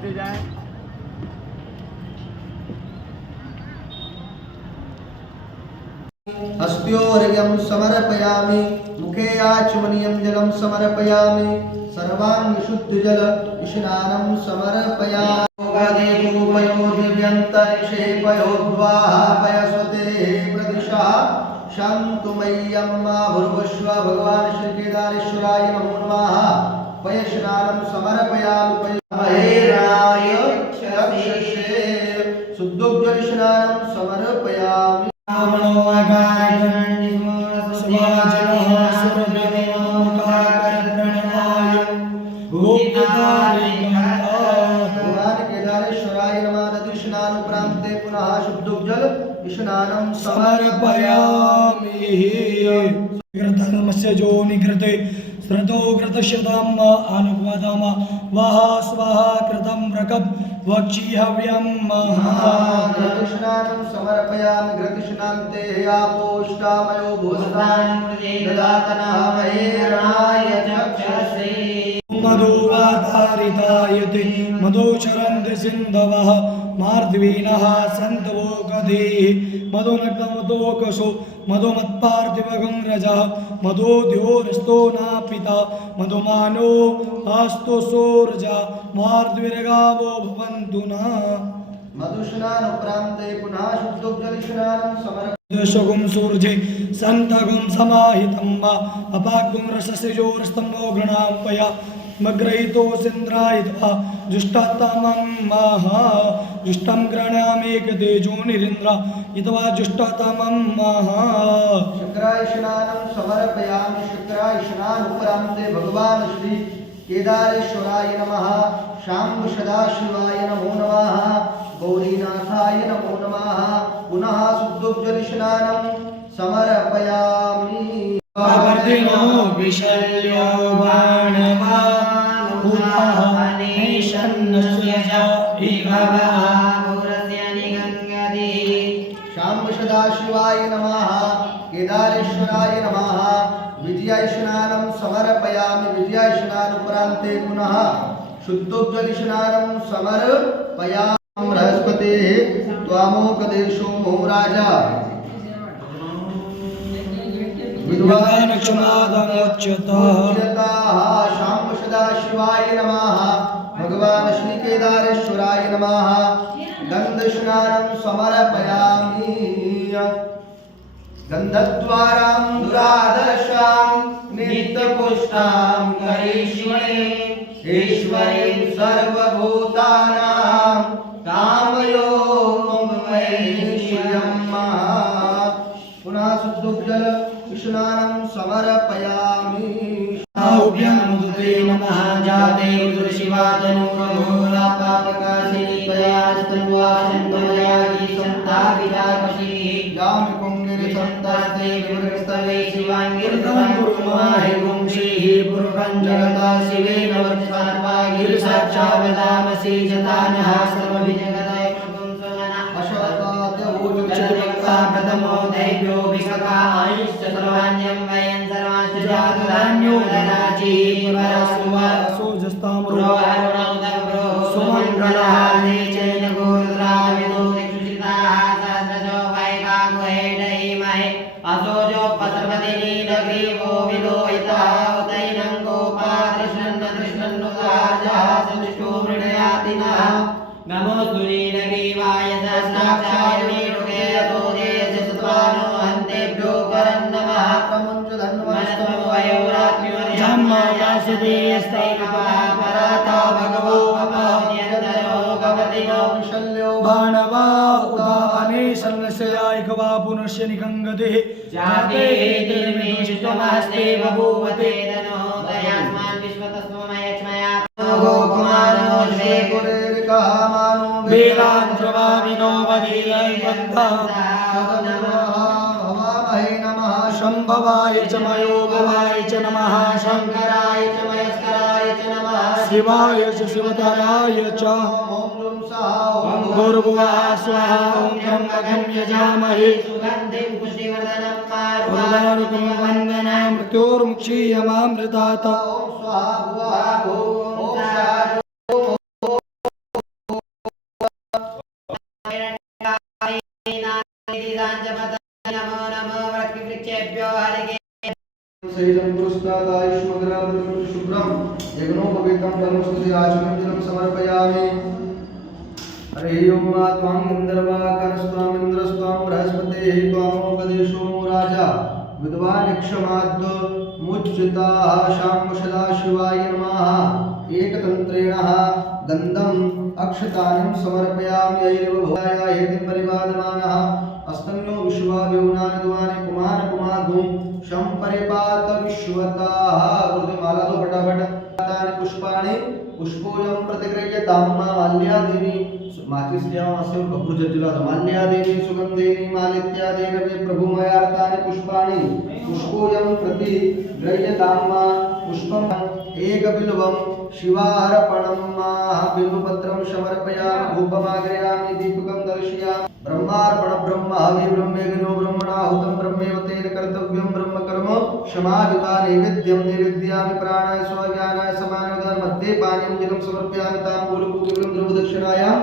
देखते जाएं। हस्त्योर्यं समर्पयामि मुखे आचमनीयं जलं समर्पयामि सर्वांग शुद्ध जल स्नानं समर्पयामि पयो दिव्यन्तरिक्षे पयोद्वाः पयस्वते प्रदिशः शान्तु मय्यं भूर्भुवस्व भगवान् श्री केदारेश्वराय नमो नमः पयस्नानं समर्पयामि पयराय क्षरक्षे शुद्धोज्ज्वल स्नानं समर्पयामि स्नानं समर्पयामि धर्मस्य जो निकृते स्रतो कृतशतम् अनुपदम वः स्वः कृतं रकब वक्षि हव्यं घृतस्नानं समर्पयामि घृतस्नान्ते यापोष्टामयो भूस्तान् ददातनः महेरणाय चक्षसे मधुवातारितायते मधुचरन्ति सिन्धवः मार्द्वीनः सन्तवोकधीः मधुनग्नमधोकशो मधुमत्पार्थिवगङ्रजः मधोद्योरस्तो नापिता मधुमानो अस्तु सोर्जा मार्द्विरगावो भवन्तु न मधुस्नानुप्रान्ते पुनः शुद्धोज्ज्वलस्नानं समर्पयामि दशगुं सूर्जे सन्तगुं समाहितं वा अपागुं रसस्यजोरस्तम्भो गृणापया मग्रहीतो सिन्द्रायित्वा जुष्टतमं महा जुष्टं गृह्णामेकतेजो निरिन्द्र इत्वा जुष्टतमं महा शुक्राय स्नानं समर्पयामि शुक्राय स्नानुप्रान्ते भगवान् श्री केदारेश्वराय नमः शाम्ब सदाशिवाय नमो नमः गौरीनाथाय नमो नमः पुनः शुद्धोज्ज्वल स्नानं समर्पयामि वर्धिनो विशल्यो बाणवा पुनःनेशन्नस्य विभवः शाम्ब सदाशिवाय नमः केदारेश्वराय नमः विद्या स्नानं समर्पयामि विद्या स्नानुपरान्ते पुनः शुद्धोज्ज्वल स्नानं समर्पयामि बृहस्पतेः त्वामोपदेशो राजा विद्वान् क्षमादमुच्यतः शाम्ब सदाशिवाय नमः भगवान् श्री केदारेश्वराय नमः गन्धस्नानं समर्पयामि गन्धद्वारां दुरादर्शां नित्यपुष्टां करीश्वरीं ईश्वरीं सर्वभूतानां कामयोगमैश्वर्यम् पुनः शुद्धोज्ज्वल स्नानं समर्पयामि मुदते नमः जाते रुद्रशिवातनूरघोरापापकाशिनी प्रयास्तन्वासन्तमयागी सन्तापिताकशी गामि कुङ्गिरिसन्तास्ते विवृस्तवे कीर्तनं कुर्माहि पुंसीः पुरुषं जगता शिवेन वर्षात्मा गिरिसाक्षावदामसि जतानः सर्वविजगताय प्रथमो दैव्यो विशका आयुष्य सर्वाण्यं वयं सर्वांश जातुधान्यो ददाचि परस्वसोजस्ताम्रो अरुणोदम्रो सुमङ्गलः नेचैन गोरुद्राविदो दिक्षुषिताः सहस्रजो वैकागो हेडैमहे असोजो पसर्वति नीलग्रीवो विलोहितः उतैनं गोपादृष्णन्नदृष्णन्नुदार्जः सदृष्टो मृडयाति नः नमोऽस्तु नीलग्रीवाय सहस्राक्षाय नीडुके यतो देशसत्त्वानो हन्तेभ्यो परन्नमः प्रमुञ्च धन्वस्तु पराता भगवो विशल्यो बाणवा उदाने सन्नस्यायिकवा पुनश्य निकङ्गते जाते निर्मिष्टमस्ते बभूवते तनो दयास्मान् विश्वतस्मयक्ष्मया गोकुमारो श्री गुरेर्कामानो वेदान्त्रवामिनो भवामहे नमः शम्भवाय च मयोभवाय च नमः शङ्कराय च मयस्कराय च नमः शिवाय च शिवतराय च ॐ लुं सः ॐ भूर्भुवः स्वः ॐ त्र्यम्बकं यजामहे सुगन्धिं पुष्टिवर्धनं उर्वारुकं वन्दना मृत्योर्मुक्षीयमामृतात् स्वाहा भुवः भुवः ॐ शैलं पुरस्तादायुष्मग्रामं शुभ्रं यज्ञोपवीतं परमस्तुति आचमञ्जलं समर्पयामि। हरि ओम त्वां गन्धर्वाकरस्त्वामिन्द्रस्त्वां बृहस्पतिः त्वामोपदेशो राजा विद्वान् क्षमाद् मुच्युताः शाम्बशदा शिवाय नमः। एकतन्त्रेण गन्धम् अक्षतानि समर्पयामि। ऐरवभूताय हेतिं परिवादमानः अस्तन्यो विश्वाव्योनानिद्वानि कुमार कुमाधुं शम्परिपात विश्वताः। वृद्धिमाला दो फटाफट। तानि पुष्पाणि पुष्पोऽयं प्रतिगृह्यतां माल्यादीनि माचिस्यामस्य कपूरजज्जुलाद माल्यादीनि सुगन्धेनि मालित्यादीनि मे प्रभुमयार्तानि पुष्पाणि पुष्पोऽयं प्रतिगृह्यतां पुष्पम् एकबिल्वं शिवार्पणं बिल्वपत्रं समर्पयामि। धूपमाग्रयामि दीपकं दर्शयामि। ब्रह्मार्पण ब्रह्मावि ब्रह्मेग्नो ब्रह्मणाहुतं ब्रह्मेव तेन कर्तव्यं ब्रह्मकर्म क्षमादिता नैवेद्यं नैवेद्यामि। प्राणाय स्वज्ञानाय समानोदान मध्ये पानीयं जलं समर्पयामि। ताम्बूलपूर्वकं द्रवदक्षिणायां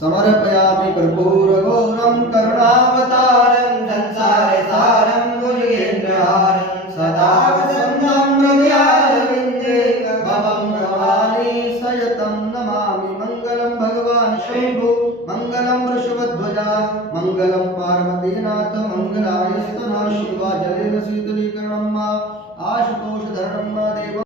समर्पयामि। कर्पूरगौरं करुणावतारं संसारसारं भुजगेन्द्रहारं सदा वसन्तं हृदयारविन्दे भवं भवानी सयतं नमामि। मङ्गलं भगवान् शम्भो मङ्गलं वृषभध्वजा मङ्गलं पार्वतीनाथ मङ्गलाय स्तनः शिवा जलेन शीतलीकरणं मा आशुतोषधरणं मा देव